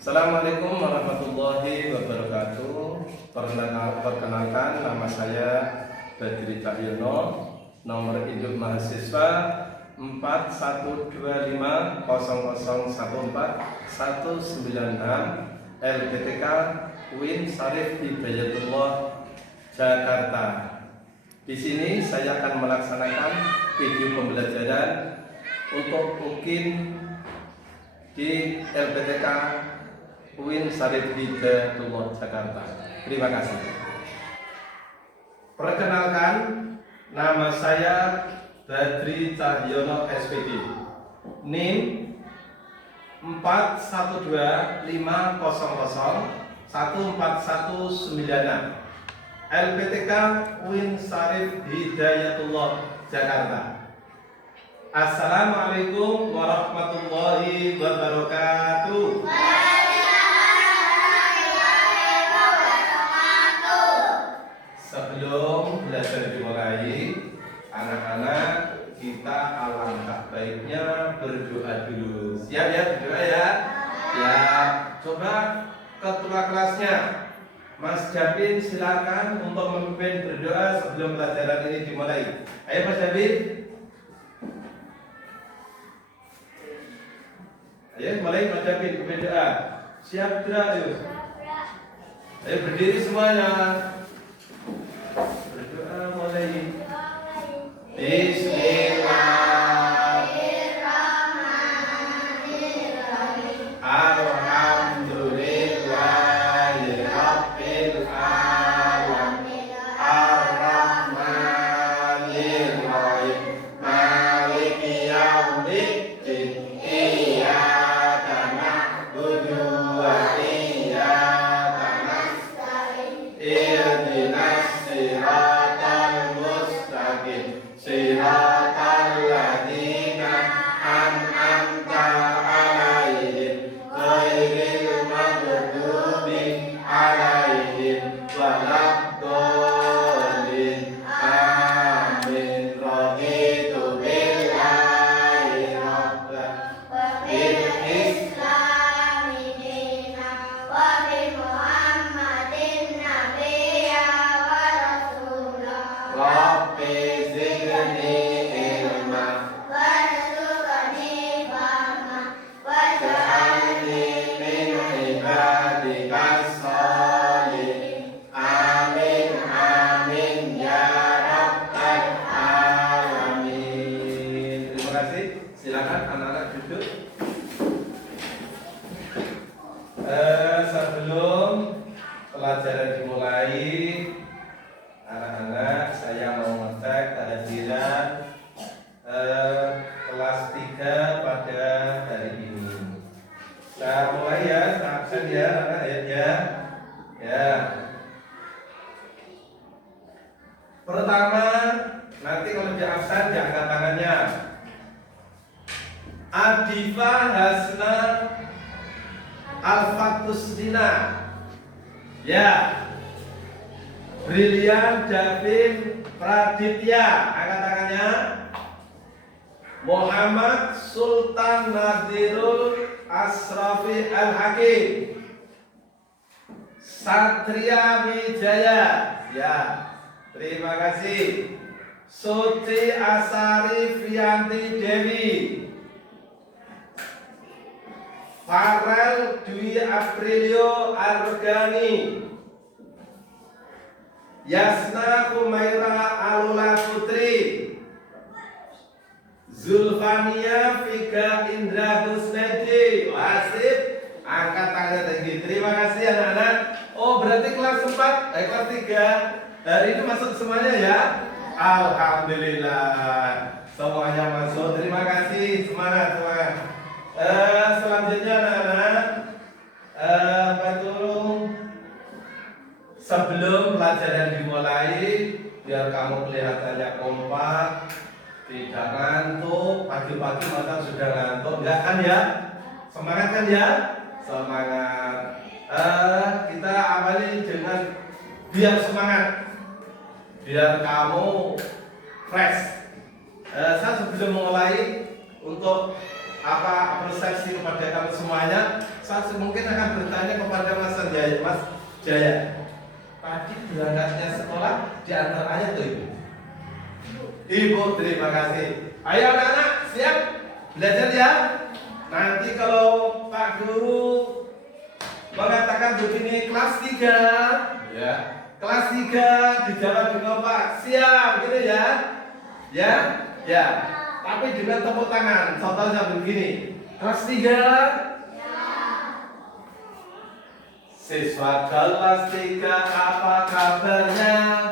Assalamualaikum warahmatullahi wabarakatuh. Perkenalkan, nama saya Badri Cahyono, nomor induk mahasiswa 41250014 LPTK UIN Syarif Hidayatullah Jakarta. Di sini saya akan melaksanakan video pembelajaran untuk mungkin di LPTK UIN Syarif Hidayatullah Jakarta. Terima kasih. Perkenalkan, nama saya Badri Cahyono SPD. NIM 4125001419 LPTK UIN Syarif Hidayatullah Jakarta. Assalamualaikum warahmatullahi wabarakatuh. Sebelum belajar dimulai, anak-anak kita alangkah baiknya berdoa dulu. Siap ya berdoa ya? Ya, coba ketua kelasnya Mas Jabin silakan untuk memimpin berdoa sebelum pelajaran ini dimulai. Ayo Mas Jabin. Ayo mulai Mas Jabin berdoa. Siap tidak? Ayo berdiri semuanya. Berdoa mulai. Bismillahirrahmanirrahim. Alhamdulillahirabbil alamin. Arrahmanirrahim. Maliki yaumiddin. Iyyaka na'budu wa iyyaka nasta'in. Ihdinas siratal mustaqim. Siratal ladzina an'amta 'alaihim ghairil maghdubi 'alaihim waladdallin. Amin. Raditu billahi rabban wa bil islami dinan wa bi Muhammadin nabiyya wa rasulah. Rabbi zidni ilma warzuqni fahma waj'alni min ibadikas sholihin. Amin amin ya rabbal alamin. Terima kasih. Silakan anak-anak duduk. Sebelum pelajaran dimulai, anak-anak, saya mau ngecek kehadiran kelas 3 pada hari ini. Saya mulai ya, absen ya anak ya. Ya. Pertama, nanti kalau dia absen diangkat tangannya. Adifa Hasna Al-Fatusdina. Ya. Brilian Davin Praditya, angkat tangannya. Muhammad Sultan Nadirul Asrafi Al-Hakim. Satria Wijaya. Ya, terima kasih. Suci Asari Frianti Dewi. Farel Dwi Aprilio Argani. Yasna Kumaira Alula Putri. Zulfania Vika Indra Kusnedi. Wasip, angkat tangannya tinggi. Terima kasih anak-anak. Oh, berarti kelas 4, kelas 3 hari ini masuk semuanya ya. Alhamdulillah, semuanya masuk. Terima kasih, semangat. Selanjutnya anak-anak, sebelum pelajaran dimulai, biar kamu kelihatannya kompak, tidak ngantuk. Pagi-pagi masa sudah ngantuk, enggak kan ya? Semangat kan ya? Semangat. Kita awali dengan biar semangat, biar kamu fresh. Saya sebelum mulai untuk persepsi kepada kalian semuanya, mungkin akan bertanya kepada Mas Jaya. Mas Jaya, tadi berangkatnya sekolah di antaranya tuh Ibu. Ibu, terima kasih. Ayo anak-anak, siap belajar ya. Nanti kalau Pak Guru mengatakan begini, kelas 3 ya, kelas 3 dijawab dengan Pak, siap gitu ya. Ya, ya. Tapi dengan tepuk tangan. Contohnya begini. Kelas 3. Siswa kelas 3 apa kabarnya?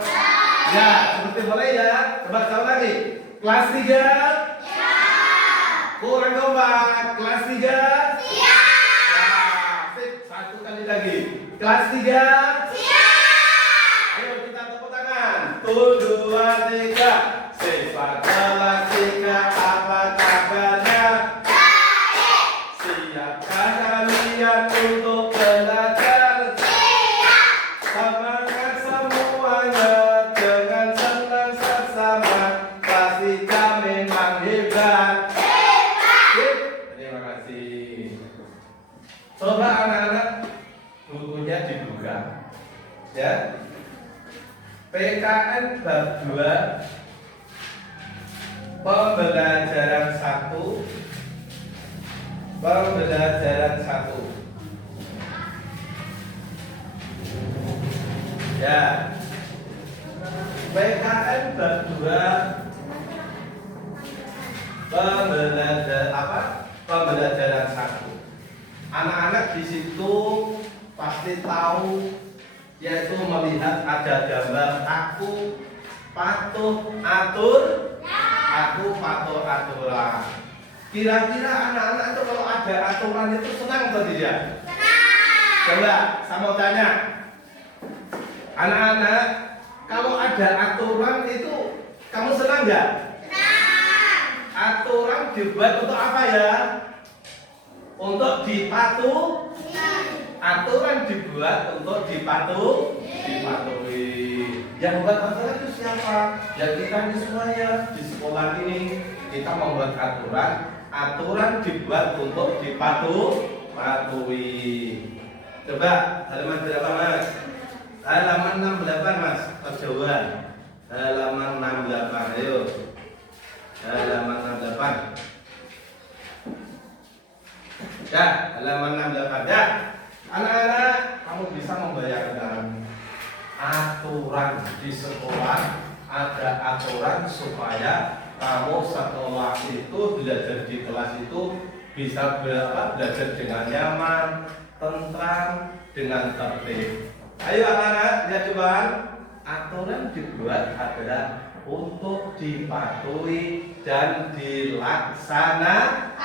Ya, seperti boleh ya. Coba jawab lagi. Kelas 3. Kurang kompak. Kelas 3. Ya, sip. Satu kali lagi. Kelas 3. Ayo kita tepuk tangan. 1, 2, 3. Siswa kelas 3 apa kabarnya? Baik. Siapkah kalian untuk belajar? Siap. Semangat semuanya dengan senang sesama. Kelas 3 memang hebat. Hebat. Terima kasih. Coba anak-anak bukunya dibuka. Ya. PKN bab 2 Pembelajaran 1. Pembelajaran 1. Ya. PKN bab 2 Pembelajaran 1. Anak-anak di situ pasti tahu, yaitu melihat ada gambar aku patuh atur. Aku patuh aturan. Kira-kira anak-anak itu kalau ada aturan itu senang atau tidak? Senang. Coba saya mau tanya, anak-anak, kalau ada aturan itu kamu senang nggak? Senang. Aturan dibuat untuk apa ya? Untuk dipatuhi. Aturan dibuat untuk dipatuhi. Yang membuat aturan itu siapa? Ya kita ini semuanya di sekolah ini. Kita membuat aturan. Aturan dibuat untuk dipatuhi. Coba halaman berapa Mas? Halaman 68 Mas. Perjauhan. Halaman 68. Ayo. Halaman 68. Ya, halaman 68 ya. Anak-anak, kamu bisa membayangkan aturan di sekolah. Ada aturan supaya kamu sekolah itu belajar di kelas itu bisa belajar dengan nyaman, tentram, dengan tertib. Ayo anak-anak, lihat coba. Aturan dibuat adalah untuk dipatuhi dan dilaksanakan.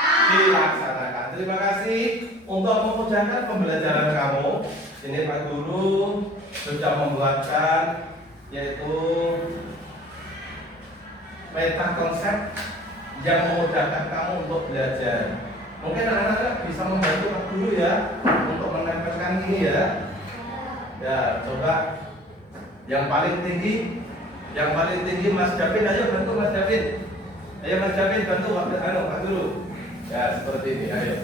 Terima kasih untuk memudahkan pembelajaran kamu. Ini Pak Guru sudah membuatkan yaitu meta konsep yang memudahkan kamu untuk belajar. Mungkin anak-anak bisa membantu Pak Guru ya untuk menempelkan ini ya. Ya, coba yang paling tinggi Mas David, ayo bantu Mas David. Ayo Mas David bantu Pak Guru. Ya, seperti ini, ayo.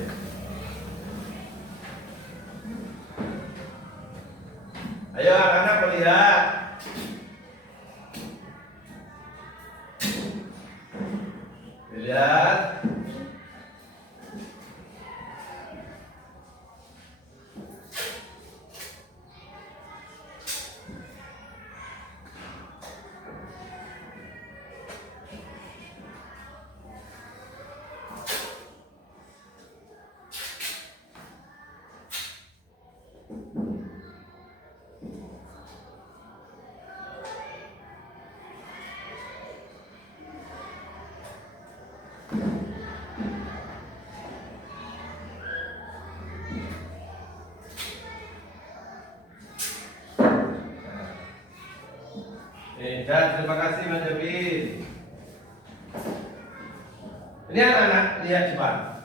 Ayo anak-anak melihat. Lihat. Dan terima kasih Mas David. Ini anak-anak lihat coba.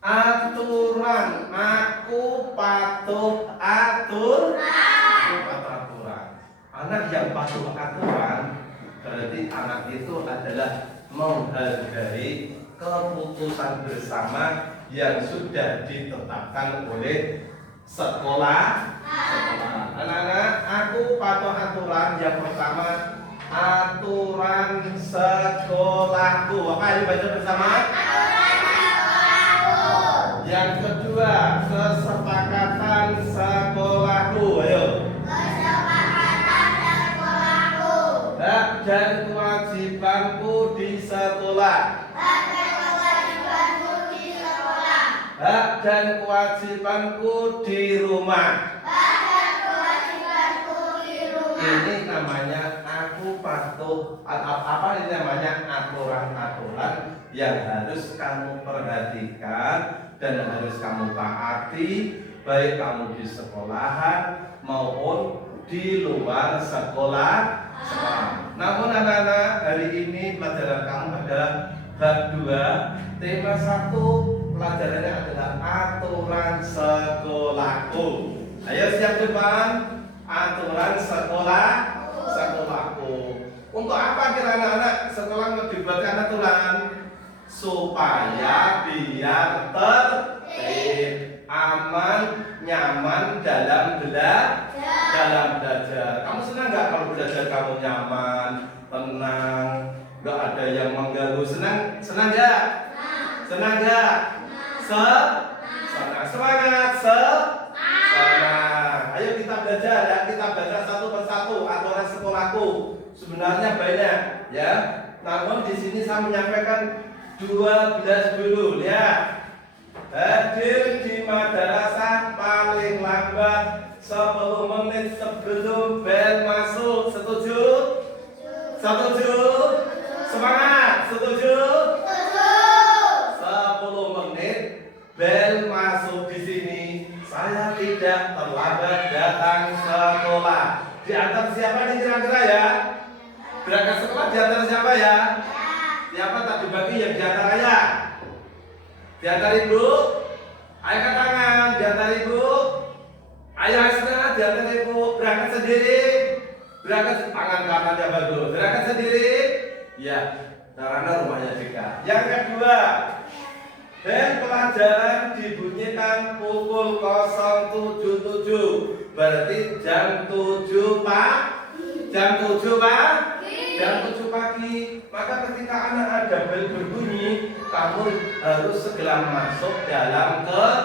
Aturan, aku patuh aturan. Aku patuh aturan. Anak yang patuh aturan berarti anak itu adalah menghargai keputusan bersama yang sudah ditetapkan oleh sekolah. Anak-anak, aku patuh aturan. Yang pertama, aturan sekolahku. Apa ayo baca bersama? Aturan sekolahku. Yang kedua, kesepakatan sekolahku. Ayo. Kesepakatan sekolahku. Hak dan kewajibanku di sekolah. Hak dan kewajibanku di sekolah. Hak dan kewajibanku di rumah. Hak dan kewajibanku di rumah. Ini namanya aku patuh. Apa ini namanya? Aturan-aturan yang harus kamu perhatikan dan harus kamu taati, baik kamu di sekolahan maupun di luar sekolah. Namun anak-anak, hari ini pelajaran kamu adalah bab 2, tema 1 pelajarannya adalah aturan sekolahku. Ayo siap depan, aturan sekolahku. Untuk apa kira anak-anak sekolah dibuatkan aturan? Supaya biar tertib, aman, nyaman dalam belajar. Kamu senang nggak kalau belajar kamu nyaman, tenang, nggak ada yang mengganggu? Senang nggak? Senang nggak? Senang. Semangat senang. Ayo kita belajar ya, kita belajar satu persatu aturan sekolahku. Sebenarnya banyak ya, namun di sini saya menyampaikan 12 dulu ya. Hadir di madrasah paling lambat 10 menit sebelum bel masuk. Setuju? Setuju? Semangat. Setuju? 10 menit bel masuk di sini. Saya tidak terlambat datang sekolah. Di antar siapa nih kira-kira ya? Berangkat sekolah di antar siapa ya? Siapa tak dibagi yang diantar ayah? Diantar ibu? Ayo angkat tangan, diantar ibu. Ayo Hasna, diantar ibu. Berangkat sendiri? Berangkat tangan kanannya bagus. Berangkat sendiri? Ya, karena rumahnya juga. Yang kedua, bel pelajaran dibunyikan pukul 07.07. Berarti jam 7 Pak? Jam 7 Pak? Jam 7 pagi. Maka ketika anak ada bel berbunyi, kamu harus segera masuk dalam kelas.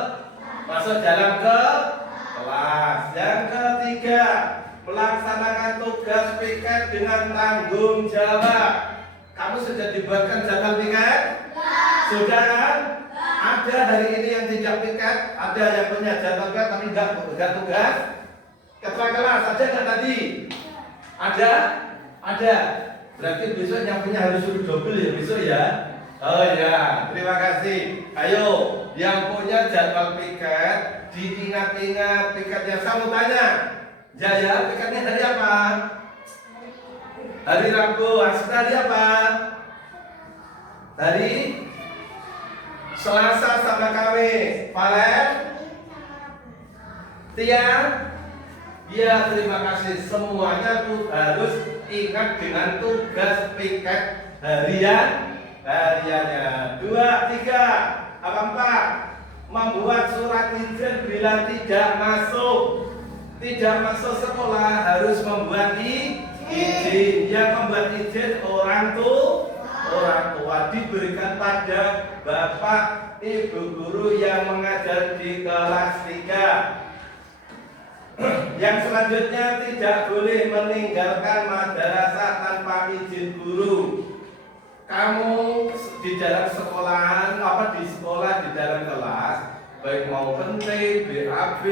Yang ketiga, melaksanakan tugas piket dengan tanggung jawab. Kamu sudah dibuatkan jadwal piket? Sudah kan? Ada hari ini yang tidak piket, ada yang punya jadwal piket tapi enggak tugas. Ketua kelas ada nggak tadi? Ada. Berarti besok yang punya harus suruh double ya besok ya. Oh ya, terima kasih. Ayo, yang punya jadwal piket diingat-ingat piketnya. Saya mau tanya, Jaya, piketnya hari apa? Hari Rabu. Asli hari apa? Hari Selasa sama Kamis. Valen? Tiang? Ya, terima kasih. Semuanya tuh harus ingat dengan tugas piket hariannya. 2, 3, apa 4? Membuat surat izin bila tidak masuk sekolah harus membuat izin. Yang membuat izin orang tua diberikan pada bapak ibu guru yang mengajar di kelas 3. Yang selanjutnya, tidak boleh meninggalkan madrasah tanpa izin guru. Kamu di dalam sekolahan, di sekolah, di dalam kelas, baik mau penting, BAB,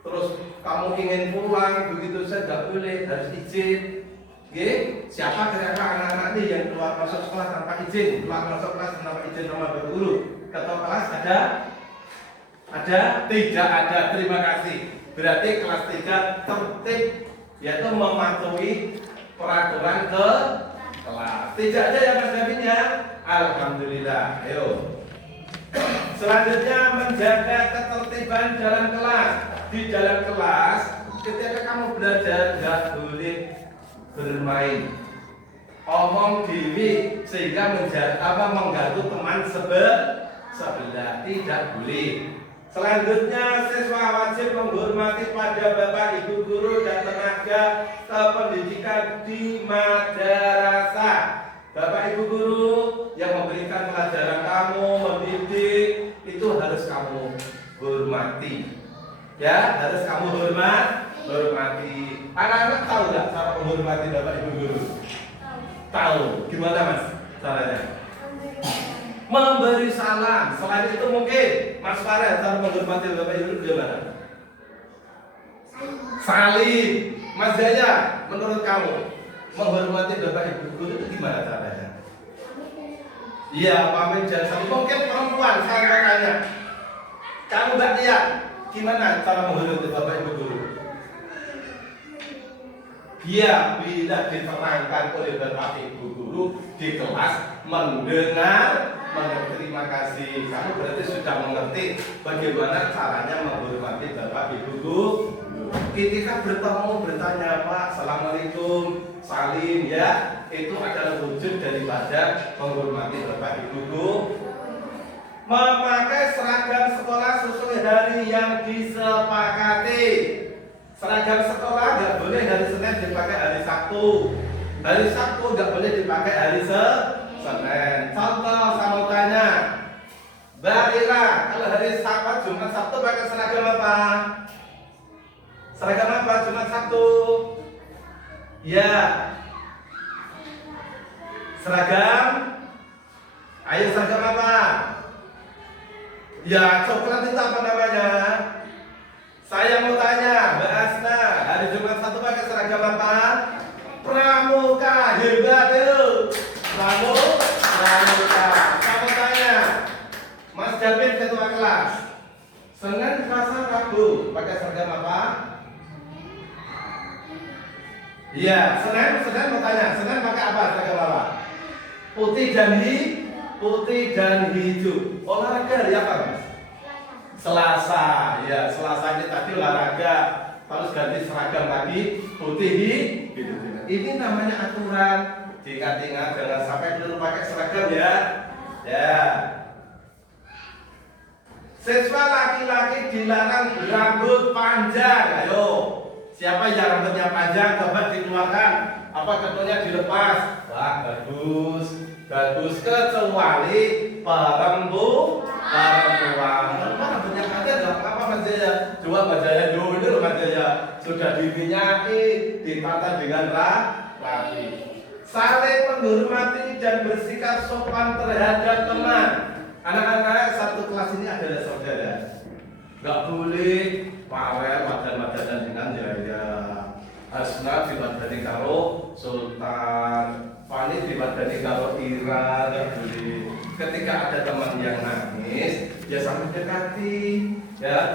terus kamu ingin pulang, begitu saja nggak boleh, harus izin. Oke? Siapa kira-kira anak-anak ini yang keluar masuk sekolah tanpa izin? Keluar masuk kelas tanpa izin sama guru? Ketua kelas ada? Tidak ada, terima kasih. Berarti kelas 3 tertib, yaitu mematuhi peraturan ke kelas. Tidak ada ya Mas David ya? Alhamdulillah. Ayo. Selanjutnya, menjaga ketertiban dalam kelas. Di dalam kelas, ketika kamu belajar nggak boleh bermain, omong dewi sehingga mengganggu teman sebelah, tidak boleh. Selanjutnya, siswa wajib menghormati pada bapak ibu guru dan tenaga kependidikan di madrasah. Bapak ibu guru yang memberikan pelajaran kamu, mendidik, itu harus kamu hormati. Ya, harus kamu hormati. Anak-anak tahu nggak cara menghormati bapak ibu guru? Tahu. Gimana mas caranya? Memberi salam. Selain itu mungkin Mas Farel cara menghormati bapak ibu gimana? Salim. Mas Jaya, menurut kamu menghormati bapak ibu guru itu gimana caranya? Iya, pamit dan salim. Mungkin perempuan saya mau tanya. Kamu nggak lihat gimana cara menghormati bapak ibu guru? Iya, bila diterangkan oleh bapak ibu guru di kelas mendengar. Terima kasih. Kamu berarti sudah mengerti bagaimana caranya menghormati bapak ibu guru. Ketika bertemu bertanya Pak, Assalamualaikum, salim ya. Itu adalah wujud daripada menghormati bapak ibu guru. Memakai seragam sekolah sesuai hari yang disepakati. Seragam sekolah nggak boleh hari Senin dipakai hari Sabtu. Hari Sabtu nggak boleh dipakai hari Senin. Contoh saya mau tanya, Mbak Ira, kalau hari Sabat, Jumat, Sabtu pakai seragam apa? Seragam apa Jumat, Sabtu? Ya, seragam. Ayo seragam apa? Ya, coklat itu apa namanya? Saya mau tanya, Mbak Asna, hari Jumat, Sabtu pakai seragam apa? Pramuka, hebat itu. Pramuka. Kamu tanya, Mas David ketua kelas, Senin, Selasa, Rabu pakai seragam apa? Iya, Senin mau tanya, Senin pakai apa? Seragam apa? Putih dan hijau. Olahraga hari apa, Mas? Selasa. Ya, Selasa ini tadi olahraga. Terus ganti seragam lagi putih hijau. Ini namanya aturan. Diingat-ingat jangan sampai dulu pakai seragam ya. Ya. Siswa laki-laki dilarang berambut panjang. Ayo. Siapa yang rambutnya panjang coba dikeluarkan. Apa ketuanya dilepas? Wah, bagus. Kecuali perempuan. Rambutnya panjang enggak apa-apa Mas Jaya. Coba Mas Jaya dulu ini loh Mas Jaya. Sudah diminyaki, ditata dengan rapi. Saling menghormati dan bersikap sopan terhadap teman. Anak-anak satu kelas ini adalah saudara. Gak boleh pawel wadah-wadahan dengan Jaya. Asna dibanding karo Sultan, Fani dibanding karo Ira. Gak boleh. Ketika ada teman yang nangis, ya sampai dekati. Ya,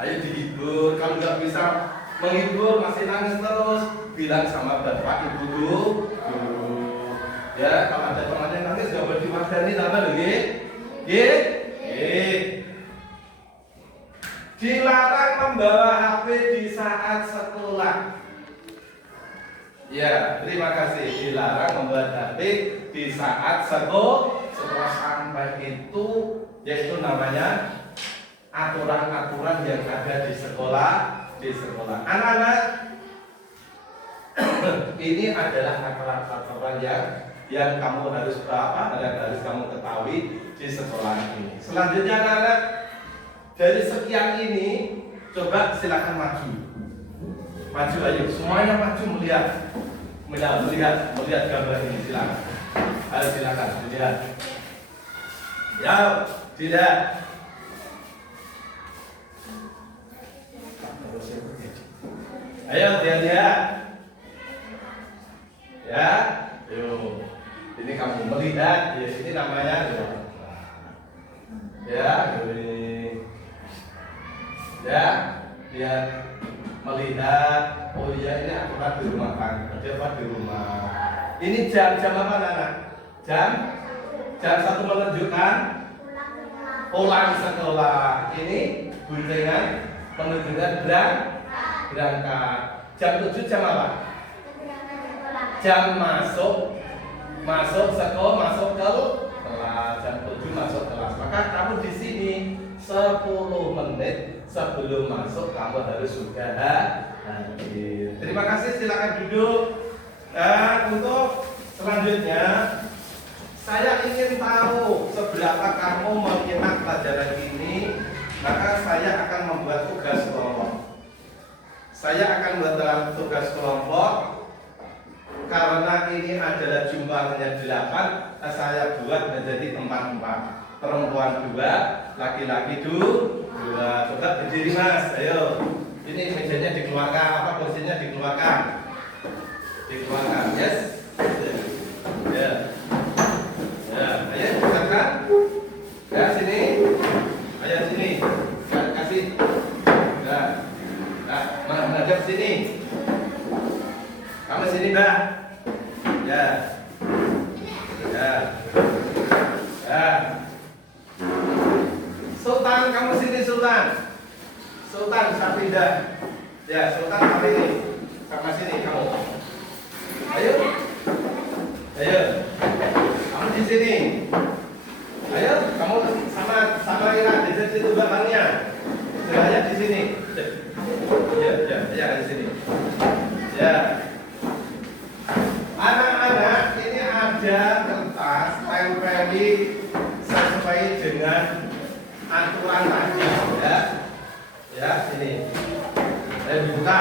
ayo dihibur. Kalau nggak bisa menghibur masih nangis terus, bilang sama bapak ibu guru. Ya, kalau ada teman yang nangis nggak boleh diwadani, tambah lagi. Dilarang membawa HP di saat sekolah. Ya, terima kasih. Dilarang membawa HP di saat sekolah sampai itu, yaitu namanya aturan-aturan yang ada di sekolah. Anak-anak, ini adalah aturan-aturan yang kamu harus kamu ketahui di sekolah ini. Selanjutnya anak-anak, dari sekian ini coba silakan maju ayo semuanya maju melihat gambar ini, silakan. Ayo silakan dilihat. Ya, tidak. Ayo lihat. Ya, yuk. Ini kamu melihat, ya ini namanya. Ya, ini. Ya, lihat, melihat. Oh iya, ini aturan di rumah kan? Ada di rumah. Ini jam apa anak? Jam 1 menunjukkan pulang sekolah. Ini guntingan menunjukkan berangkat. Jam 7 jam apa? Jam masuk sekolah, masuk kelas. Jam 7 masuk kelas. Maka maka kamu di sini 10 menit sebelum masuk kamu harus sudah hadir. Terima kasih, silakan duduk. Untuk selanjutnya saya ingin tahu seberapa kamu menyimak pelajaran ini, maka saya akan membuat tugas kelompok. Saya akan membuat tugas kelompok karena ini adalah jumlahnya 8, saya buat menjadi 4-4. Perempuan 2, laki-laki 2. Coba berdiri mas, ayo. Ini mejanya dikeluarkan, apa kursinya dikeluarkan? Dikeluarkan, yes. Ya. Ya, ayo silakan. Ya sini. Ayo sini. Kasih. Ya. Nah, menghadap sini. Kamu sini, Mbak. Ya. Ya. Ya. Sultan, kamu sini Sultan. Sultan Safidah. Ya, Sultan sama ini. Sama sini kamu. Ayo. Ayo. Kamu di sini. Ayo, kamu sama Ira di situ belakangnya. Sebelahnya di sini. Ya, di sini. Ya. Anak-anak, ini ada kertas tempeli sesuai dengan aturan tadi, ya. Ya, sini. Ayo dibuka.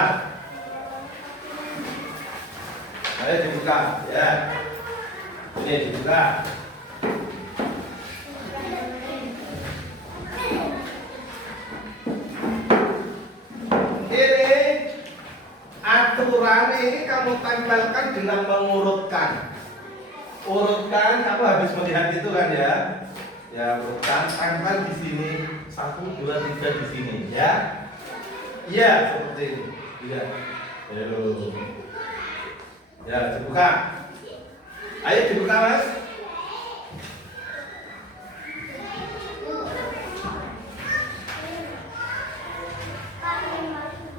Ayo dibuka, ya. Ini dibuka. Ini aturan ini kamu tempelkan dengan mengurutkan. Urutkan, kamu habis melihat itu kan ya? Ya, urutkan, tempel di sini 1, 2, 3 di sini, ya. Iya, seperti ini. Iya. Ayo. Ya, dibuka. Ayo dibuka mas.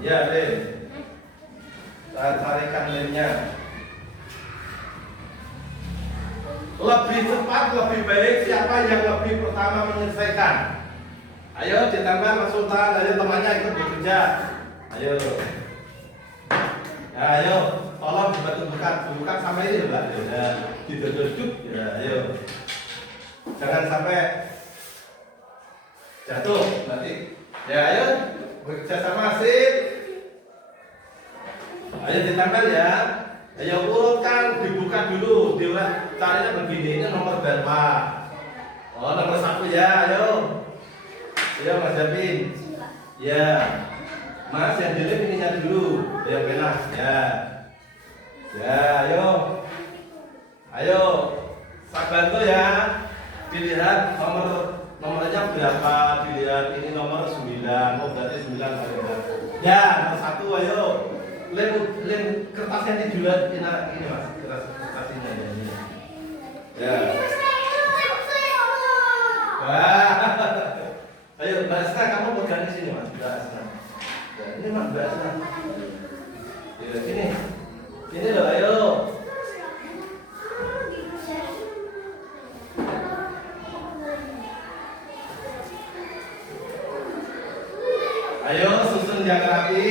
Ya, deh. Tarikan lemnya. Lebih cepat, lebih baik siapa yang lebih pertama menyelesaikan. Ayo ditambah Mas Sultan, ayo temannya ikut bekerja. Ayo. Ya, ayo. Tolong dibantu buka sampai ini Mbak. Ya, ditutup. Ya, ayo. Jangan sampai jatuh nanti. Ya, ayo bekerja sama sip. Ayo ditempel ya. Ayo urutkan, dibuka dulu. Caranya begini, ini nomor berapa? Oh, nomor 1 ya, ayo. Ayo Mas Japin. Ya. Mas yang jelek ininya dulu. Ayo pena. Ya. Ya, ayo. Ayo. Saya bantu ya. Dilihat nomornya berapa? Dilihat ini nomor 9. Oh, berarti 9 ada. Ya, nomor 1 ayo. Lem kertasnya dijual ini Mas, kertasnya ya ini. Ya. Wah. Ayo Mbak Asna, kamu pegang di sini Mas, Mbak Asna. Ya, ini Mas Mbak Asna. Ya, sini. Sini loh, ayo. Ayo susun yang rapi.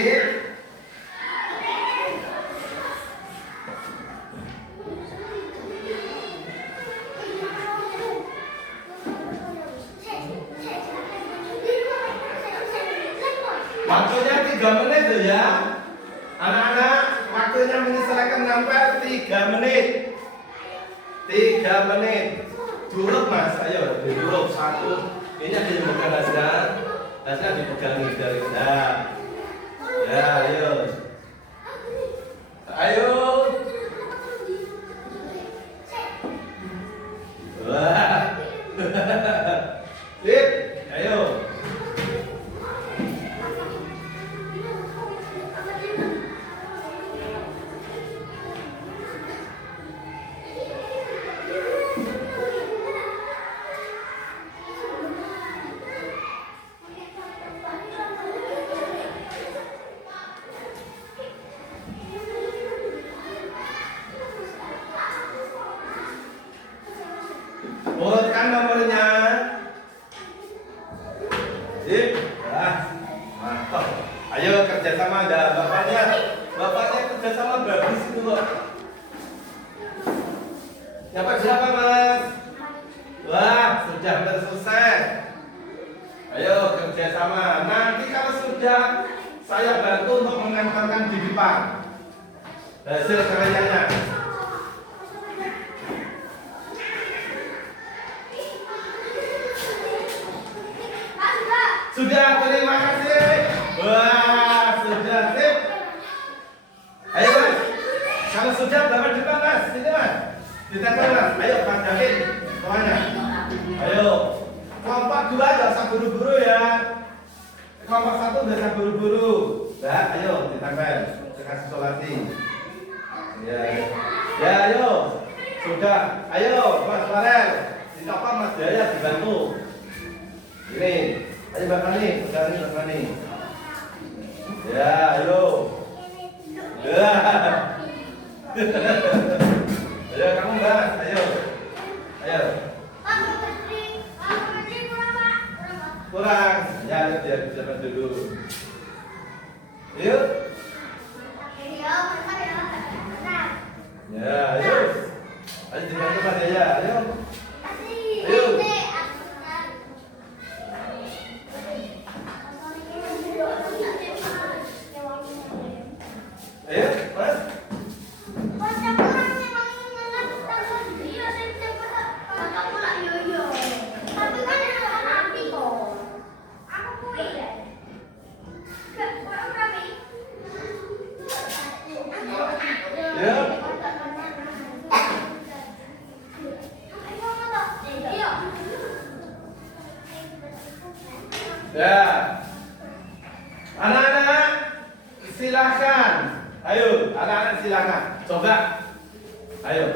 Waktunya 3 menit tuh ya. Anak-anak, waktunya menyelesaikan nempel 3 menit. 3 menit. Duruk Mas, ayo duruk 1. Ini ada yang pegang Hasna dipegang dari ya, ayo. Ayo. Wah. Sip, ayo. kerjasama ada bapaknya kerjasama bagus itu loh. Dapat siapa mas? Wah sudah selesai. Ayo kerjasama. Nanti kalau sudah saya bantu untuk menempelkan di depan hasil karyanya. Sudah, terima kasih. Wah, sudah sip. Ayo mas, kalau sudah bapak depan mas, sini mas, ditempel mas. Ayo Pak David, semuanya. Ayo, kelompok 2 nggak usah buru-buru ya. Kelompok 1 nggak usah buru-buru. Nah, ayo ditempel, kasih isolasi. Ya, ya ayo, sudah. Ayo Mas Farel, dicopot Mas Jaya dibantu. Ini. Ayo Mbak Fani, Mbak Fani. Ya, ayo. Ya. Ayo kamu Mbak, ayo. Ayo. Kurang. Ya, biar dapat dulu. Ayo. Ya, ayo. Ayo dibantu Mas Jaya, ayo. Ayo. Ayo, Mas. Ya, anak-anak silakan. Ayo, anak-anak silakan. Coba, ayo.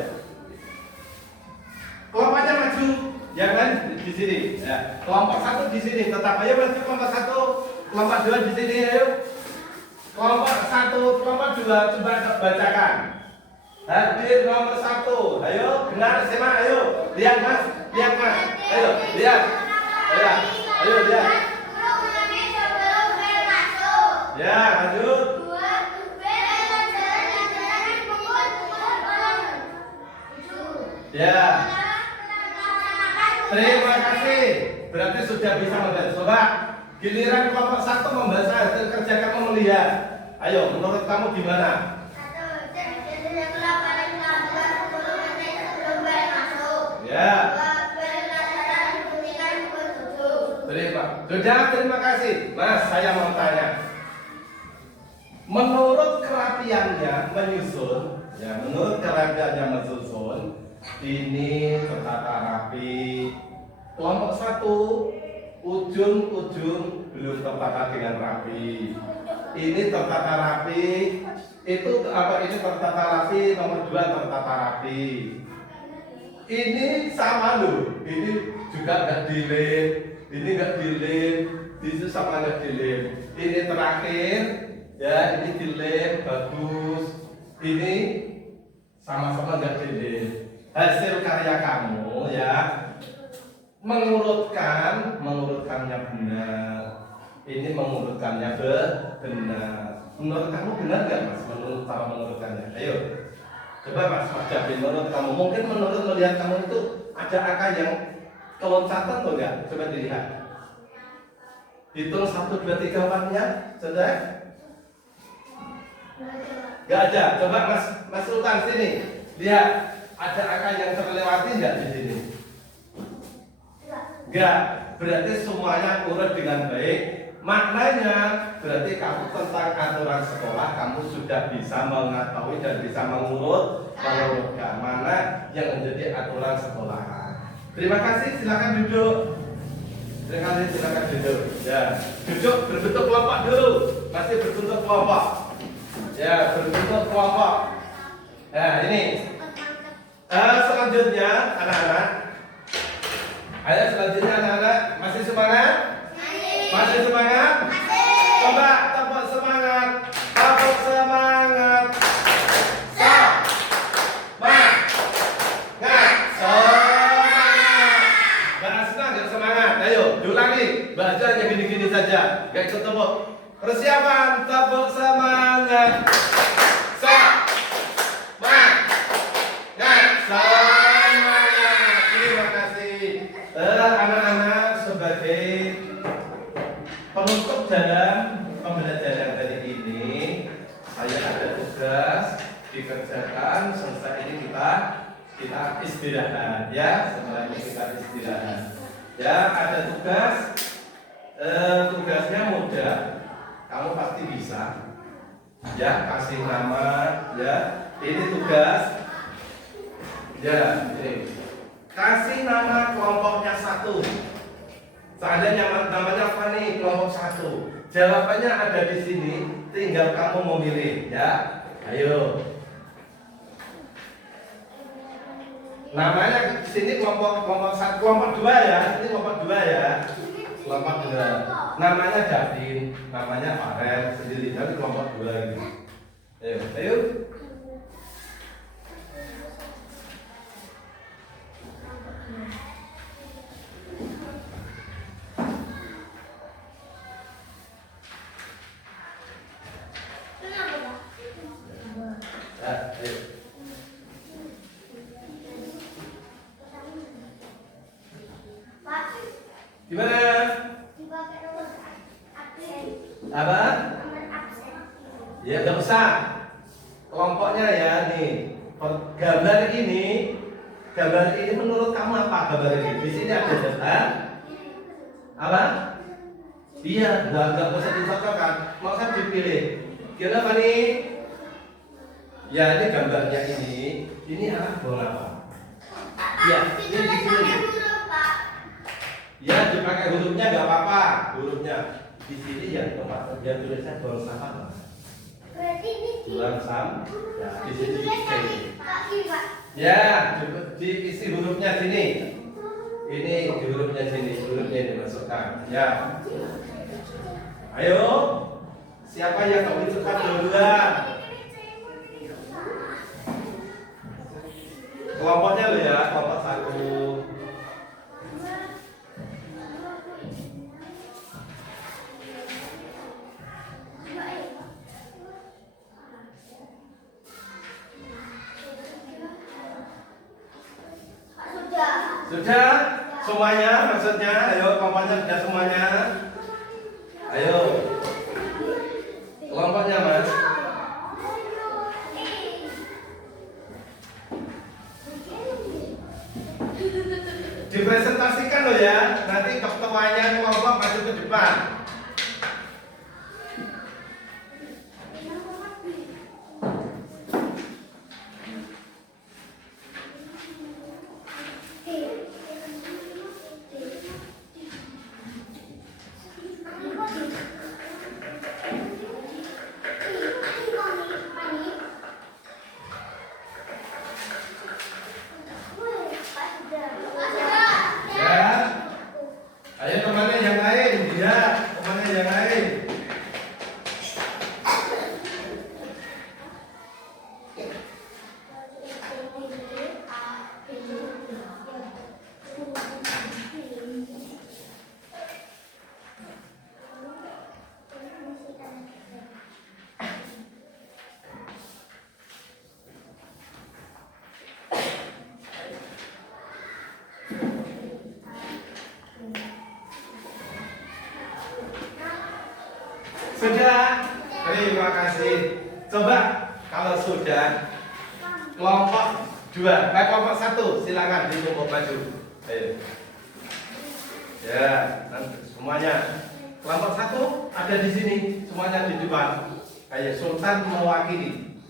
Kelompoknya maju, jangan di sini. Ya, kelompok 1 di sini. Tetap ayo maju kelompok 1, kelompok 2 di sini. Ayo. Kelompok 1, kelompok 2 coba bacakan. Hadir nomor 1. Ayo, benar simak. Ayo, lihat mas, lihat mas. Ayo, lihat. Ayo, lihat. Ya, lanjut. Ya. Terima kasih. Berarti sudah bisa membaca. Coba giliran kelompok 1 membaca hasil kerja kamu melihat. Ayo, menurut kamu gimana? Ya. Terima kasih. Mas, saya mau tanya. Menurut kerapiannya menyusun, ya menurut kerapiannya menyusun, ini tertata rapi. Kelompok 1 ujung-ujung belum tertata dengan rapi. Ini tertata rapi. Itu apa? Ini tertata rapi. Nomor 2 tertata rapi. Ini sama loh. Ini juga nggak delete. Ini nggak delete. Ini sama nggak delete. Ini terakhir. Ya, ini delete, bagus. Ini sama-sama nggak delete. Hasil karya kamu ya mengurutkannya benar. Ini mengurutkannya benar. Menurut kamu benar nggak mas? Menurut cara mengurutkannya. Ayo, coba mas Jabi, menurut kamu mungkin melihat kamu itu ada angka yang keloncatan atau enggak? Coba dilihat. Hitung 1, 2, 3, 4-nya, sudah? Gak ada. Coba Mas Sultan sini. Lihat, ada angka yang terlewati enggak di sini? Enggak. Berarti semuanya urut dengan baik. Maknanya berarti kamu tentang aturan sekolah kamu sudah bisa mengetahui dan bisa mengurutkan mana yang menjadi aturan sekolah. Terima kasih. Silakan duduk. Terima kasih. Silakan duduk. Ya, duduk berbentuk kelompok dulu. Masih berbentuk kelompok. Ya, berbentuk kelompok. Nah, ini. Selanjutnya, anak-anak. Ayo, selanjutnya anak-anak. Masih semangat? Masih semangat? Coba tepuk semangat. Tepuk semangat. Semangat. Semangat. Gak senang, gak semangat. Ayo, diulangi. Bacanya gini-gini saja. Gak ikut tepuk. Persiapan, tepuk semangat. Semangat. Terima kasih. Anak-anak, sebagai penutup dalam pembelajaran kali ini, saya ada tugas dikerjakan. Selesai ini kita istirahat ya. Setelah ini kita istirahat. Ya, ada tugas. Tugasnya mudah. Kamu pasti bisa. Ya, kasih nama. Ya, ini tugas. Ya, ini. Kasih nama kelompoknya 1. Seandainya namanya Fani, kelompok 1. Jawabannya ada di sini. Tinggal kamu memilih. Ya, ayo. Namanya di sini kelompok 1, kelompok 2 ya. Ini kelompok 2 ya. Kelompok 2. Namanya Davin, namanya Farel sendiri. Tapi kelompok 2 ini. Ayo. Gimana? Apa? Ya nggak usah. Kelompoknya ya nih. Gambar ini menurut kamu apa gambar ini? Di sini ada data. Apa? Iya, nggak usah dicocokkan. Mau saya dipilih. Kenapa nih? Ya ini gambarnya ini. Ini anak bola apa? Ya, ini di sini. Ya dipakai hurufnya nggak apa-apa, hurufnya di sini ya tempat dia tulisnya bola sama. Berarti ini Bulan sam, ya di sini C. Ya, diisi hurufnya sini. Ini di hurufnya sini, hurufnya dimasukkan. Ya. Ayo, siapa yang mau cepat duluan? Kelompoknya lo ya, kelompok 1. Sudah? Semuanya maksudnya? Ayo kelompoknya sudah semuanya? Ayo. Kelompoknya Mas. Dipresentasikan loh ya. Nanti ketuanya kelompok maju ke depan. Sudah? Terima kasih. Coba kalau sudah kelompok 2, kelompok 1 silakan ditumpuk maju. Ayo. Ya, nanti semuanya. Kelompok 1 ada di sini, semuanya di depan. Ayo Sultan mewakili.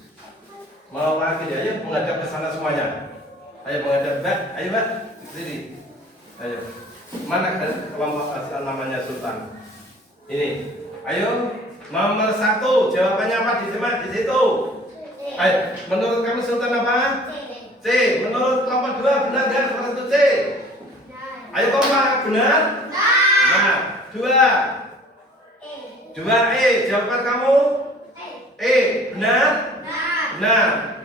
Ayo menghadap ke sana semuanya. Ayo menghadap Mbak, ayo Mbak, di sini. Ayo. Mana kelompok asal namanya Sultan? Ini. Ayo, nomor 1, jawabannya apa di mana? Di situ. Ayo, menurut kamu Sultan apa? C. Menurut kelompok 2 benar nggak seperti itu C? Ayo kompak, benar? Nah, 2 E. Jawaban kamu? E. Benar? Benar.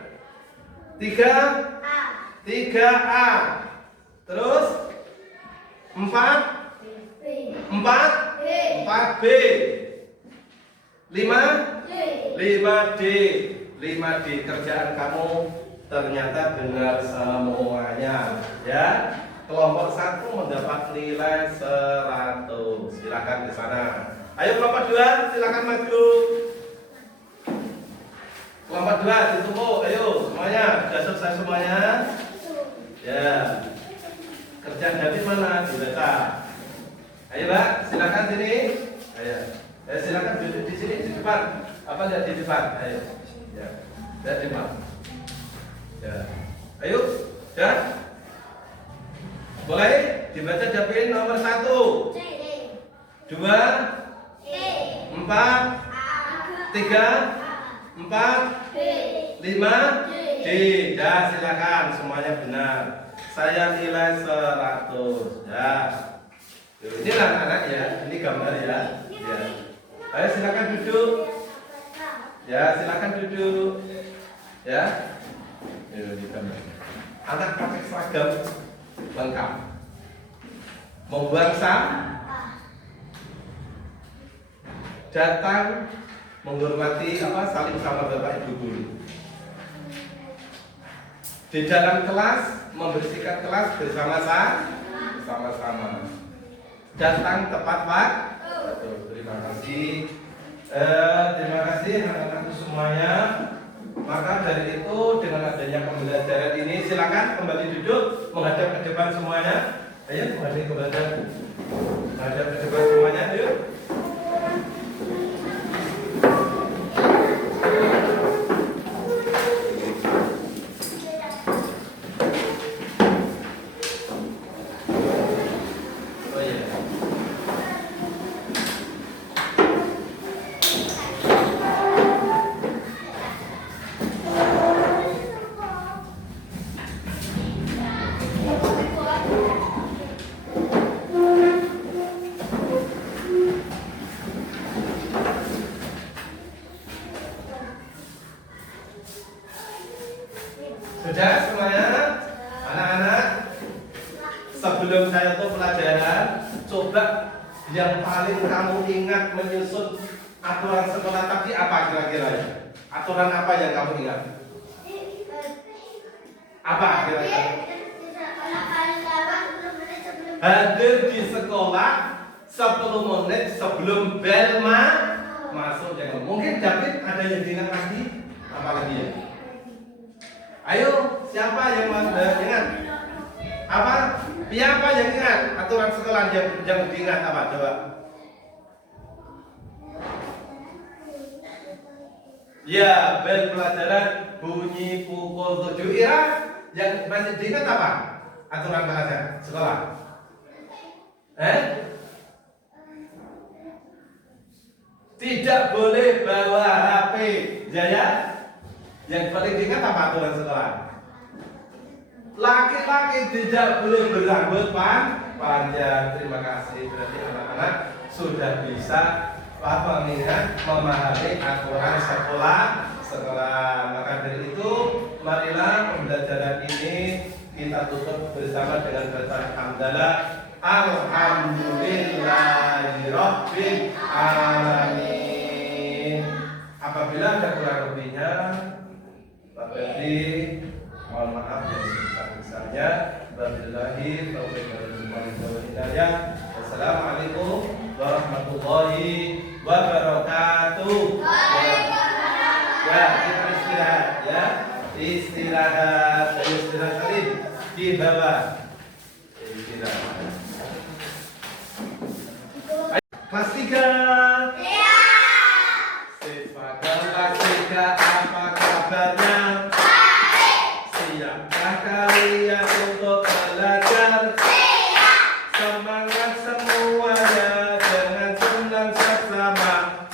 3 A. Terus 4 B. 5D. 5D kerjaan kamu ternyata benar semuanya ya. Kelompok 1 mendapat nilai 100. Silakan di sana. Ayo kelompok 2 silakan maju. Kelompok 2 ditunggu. Ayo semuanya sudah selesai semuanya. Ya. Kerjaan David mana? Dibaca. Ayo Mbak, silakan sini. Ayo. Silakan duduk di sini di depan. Apa lihat di depan? Ayo. Ya. Lihat di depan. Ya. Ayo. Ya. Boleh dibaca David nomor 1. 2 4 3 4 5 D. Ya, silakan semuanya benar. Saya nilai 100. Ya. Inilah anak ya, ini gambar ya. Ya. Ayo silakan duduk. Ya, silakan duduk. Ya. Ini gambar. Anak pakai seragam lengkap. Membuang sampah. Datang menghormati saling sama Bapak Ibu guru. Di dalam kelas membersihkan kelas bersama-sama. Datang tepat waktu. Terima kasih. Terima kasih anak-anakku semuanya. Maka dari itu dengan adanya pembelajaran ini silakan kembali duduk menghadap ke depan semuanya. Ayo menghadap ke depan semuanya. Ayo. Sudah semuanya? Anak-anak, sebelum saya tutup pelajaran, coba yang paling kamu ingat menyusun aturan sekolah tadi apa kira-kira? Aturan apa yang kamu ingat? Apa kira-kira? Hadir di sekolah 10 menit sebelum bel masuk. Mungkin David ada yang diingat lagi? Apa lagi ya? Ayo, siapa yang ingat? Apa? Siapa yang ingat? Aturan sekolah yang diingat apa? Coba. Ya, bel pelajaran bunyi pukul 7. Ira, yang masih diingat apa? Aturan kelasnya sekolah. Tidak boleh bawa HP. Ya. Yang paling diingat apa aturan sekolah? Laki-laki tidak boleh berambut panjang. Terima kasih. Berarti anak-anak sudah bisa mengingat, memahami aturan sekolah. Maka dari itu, marilah pembelajaran ini kita tutup bersama dengan bacaan hamdalah. Alhamdulillahirabbil alamin. Apabila ada kurang lebihnya, berarti mohon maaf yang sebesar-besarnya. Wabillahi taufiq wal hidayah. Wassalamualaikum warahmatullahi wabarakatuh. Ya, kita istirahat ya. Istirahat kali di bawah. Istirahat. Kelas 3. Siswa kelas 3, apa kabarnya? Siapkah kalian untuk belajar? Semangat semuanya dengan senang bersama.